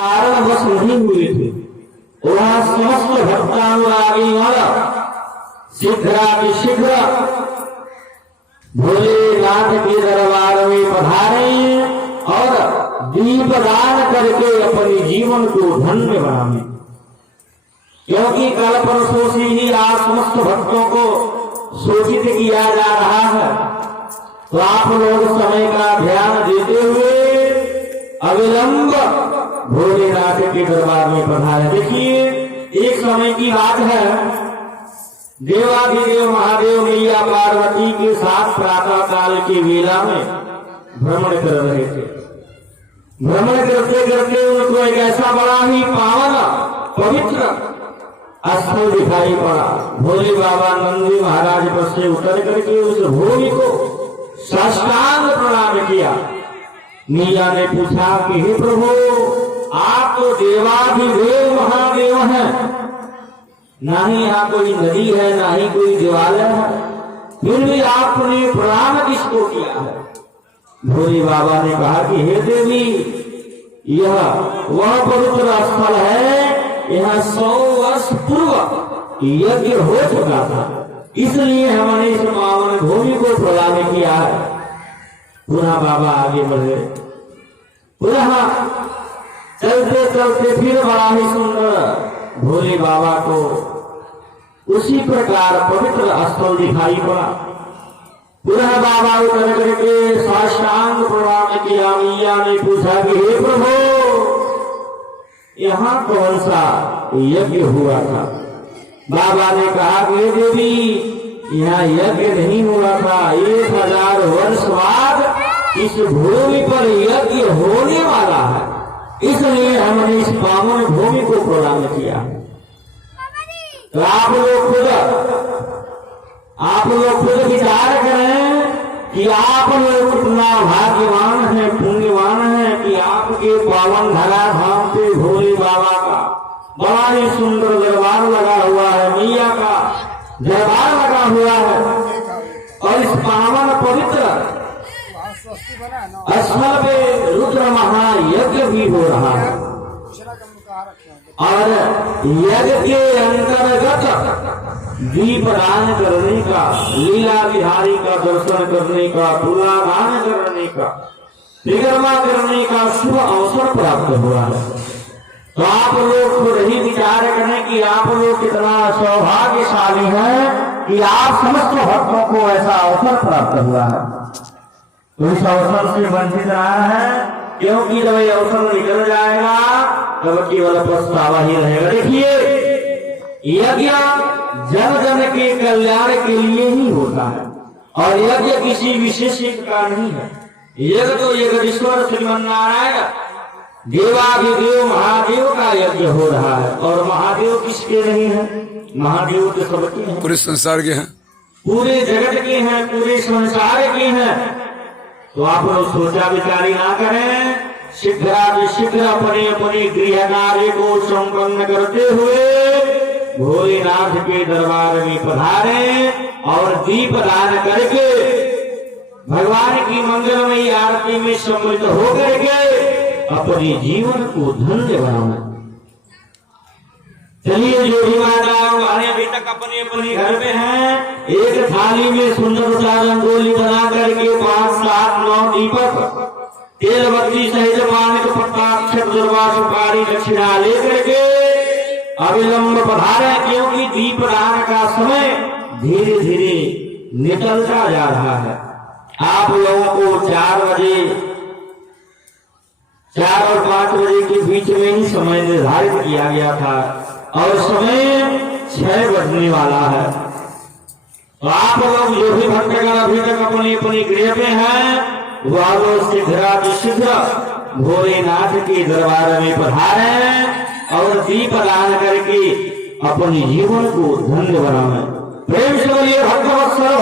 कारणवश नहीं हुए थे। वहां समस्त भक्तानुरागी वाला शीघ्र भोलेनाथ के दरबार में पधारे और दीपदान करके अपने जीवन को धन्य बनाए। क्योंकि कल परसों से ही आज समस्त भक्तों को सूचित किया जा रहा है, तो आप लोग समय का ध्यान देते हुए अविलंब भोलेनाथ के दरबार में पधारे। देखिए, एक समय की बात है, देवाधिदेव महादेव मैया पार्वती के साथ प्रातः काल के वेला में भ्रमण कर रहे थे। भ्रमण करते करते उनको एक ऐसा बड़ा ही पावन पवित्र स्थल दिखाई पड़ा। भोले बाबा नंदी महाराज पर से उतर करके उस भूमि को साष्टांग प्रणाम किया। मैया ने पूछा कि हे प्रभु, आप तो देवाधिदेव महादेव हैं, ना ही यहाँ कोई नदी है, ना ही कोई देवालय है, फिर भी आपने प्रणाम किसको किया है? भोले बाबा ने कहा कि हे देवी, यह वह पवित्र स्थल है, यहाँ 100 वर्ष पूर्व यज्ञ हो चुका था, इसलिए हमने इस पावन भूमि को प्रदान किया है। पुनः बाबा आगे बढ़े, पुनः चलते चलते फिर बड़ा ही सुंदर भोले बाबा को उसी प्रकार पवित्र स्थल दिखाई पड़ा। पुनः बाबा उतर करके साष्टांग प्रणाम किया। मैया ने पूछा कि हे प्रभु, यहाँ कौन सा यज्ञ हुआ था? बाबा ने कहा कि देवी, यहाँ यज्ञ नहीं हुआ था, 1000 वर्ष बाद इस भूमि पर यज्ञ होने वाला है, इसलिए हमने इस पावन भूमि को प्रदान किया। तो आप लोग खुद विचार करें कि आप लोग इतना भाग्यवान है, पुण्यवान है कि आपके पावन धरा धाम पे भोले बाबा का बड़ा ही सुंदर दरबार लगा हुआ है, मैया का दरबार लगा हुआ है, और इस पावन पवित्र स्थल पे रुद्र महायज्ञ भी हो रहा है। और यज्ञ के अंतर्गत दीपदान करने का, लीला बिहारी का दर्शन करने का, तुलादान करने का, परिक्रमा करने का शुभ अवसर प्राप्त हुआ है। तो आप लोग खुद ही विचार करें कि आप लोग कितना सौभाग्यशाली हैं कि आप समस्त भक्तों को ऐसा अवसर प्राप्त हुआ है। तो इस अवसर से वंचित रहा है, क्योंकि जब ये अवसर निकल जाएगा तब केवल पछतावा ही रहेगा। देखिए, यज्ञ जन जन के कल्याण के लिए ही होता है, और यज्ञ किसी विशेष का नहीं है। यज्ञ तो जगदीश्वर श्रीमन्नारायण देवाधिदेव महादेव का यज्ञ हो रहा है, और महादेव किसके नहीं है? महादेव तो सबके हैं, पूरे संसार के हैं, पूरे जगत के हैं, पूरे संसार के हैं। तो आप लोग सोचा विचारी ना करें, शीघ्र अपने अपने गृह कार्य को संपन्न करते हुए भोलेनाथ के दरबार में पधारे और दीपदान करके भगवान की मंगलमयी आरती में सम्मिलित होकर के अपने जीवन को धन्य बनाना। चलिए, जो भी माताओं अभी तक अपने अपने घर में हैं, एक थाली में सुंदर सा रंगोली बना करके 5, 7, 9 दीपक, तेल बत्ती सहित मानक पत्ता, अक्षत, दुर्वा, सुपारी, दक्षिणा लेकर के अविलंब पधारे, क्योंकि दीपदान का समय धीरे धीरे निकलता जा रहा है। आप लोगों को 4 और 5 बजे के बीच में ही समय निर्धारित किया गया था, और समय 6 बजने वाला है। तो आप लोग जो भी भक्तगण अभी तक अपनी अपनी गृह में हैं, वह लोग शीघ्र भोलेनाथ के दरबार में पधारे और दीपदान करके अपने जीवन को धन्य बनाए। प्रेम से बोलिए भक्तवत्सल